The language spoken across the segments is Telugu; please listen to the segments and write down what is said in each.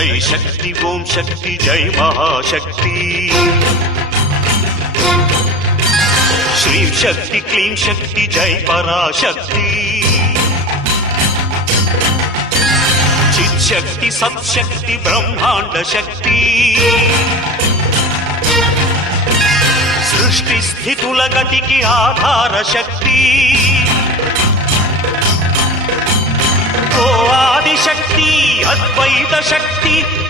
जय शक्ति ओम शक्ति जय महाशक्ति श्रीं शक्ति क्लीं शक्ति जय पराशक्ति चित् शक्ति सत्शक्ति ब्रह्मांड शक्ति सृष्टि स्थितुल गतिकी आधार शक्ति ओ आदि शक्ति अद्वैत शक्ति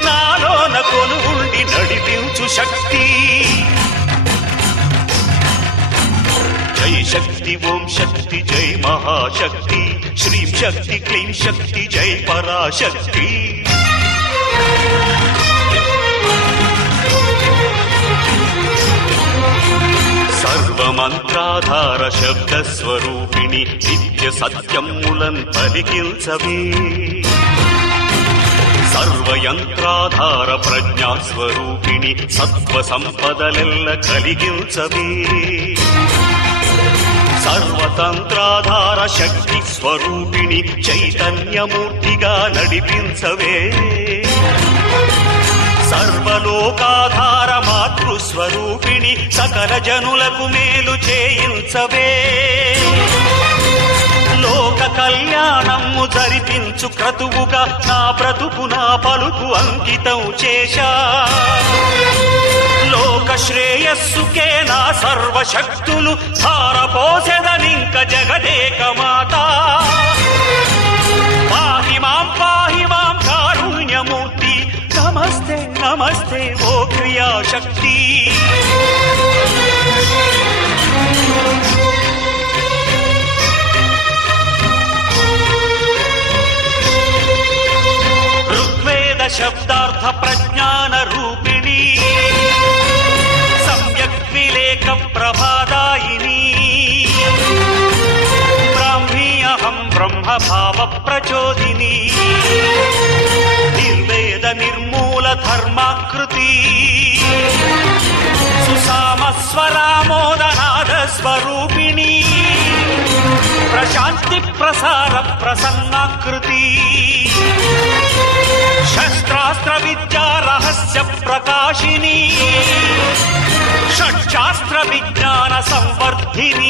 नालोन कोलुंडी नडिपिंचु शक्ति जय शक्ति ओम शक्ति जय महाशक्ति श्रीं शक्ति क्लीं शक्ति जय पराशक्ति सर्वमंत्राधार शब्द स्वरूपिणी नित्य सत्यमुलन पलिकिंचवे सर्वयंत्राधार प्रज्ञा स्वरूपिणी सत्व संपदलेल्ल कलिगिंचवे सर्वतंत्राधार शक्ति स्वरूपिणी चैतन्यमूर्तिगा नडिपिंचवे सर्वलोकाधार मातृस्वरूपिणी सकल जनुలకు మేలు చేయించవే లోక కళ్యాణము జరిపించు క్రతువుగా నా బ్రతుకు నా పలుకు అంకితం చేశా లోక శ్రేయస్సుకే నా సర్వశక్తులు ధారపోసెదనింక జగదేక మాత పాహి మాం కారుణ్యమూర్తి నమస్తే నమస్తే ఓ క్రియాశక్తి ऋग्वेद शब्दार्थ प्रज्ञान रूपिणी सम्यक् विलेख प्रभादायिनी ब्राह्मी अहं ब्रह्म भाव प्रचोदिनी निर्वेद निर्मूल धर्माकृति सुसाम स्वरामोदनाद स्वरूपिणी प्रशांति प्रसार प्रसन्नाकृति शस्त्रास्त्र विद्या रहस्य प्रकाशिनी षट्शास्त्र विज्ञान संवर्धिनी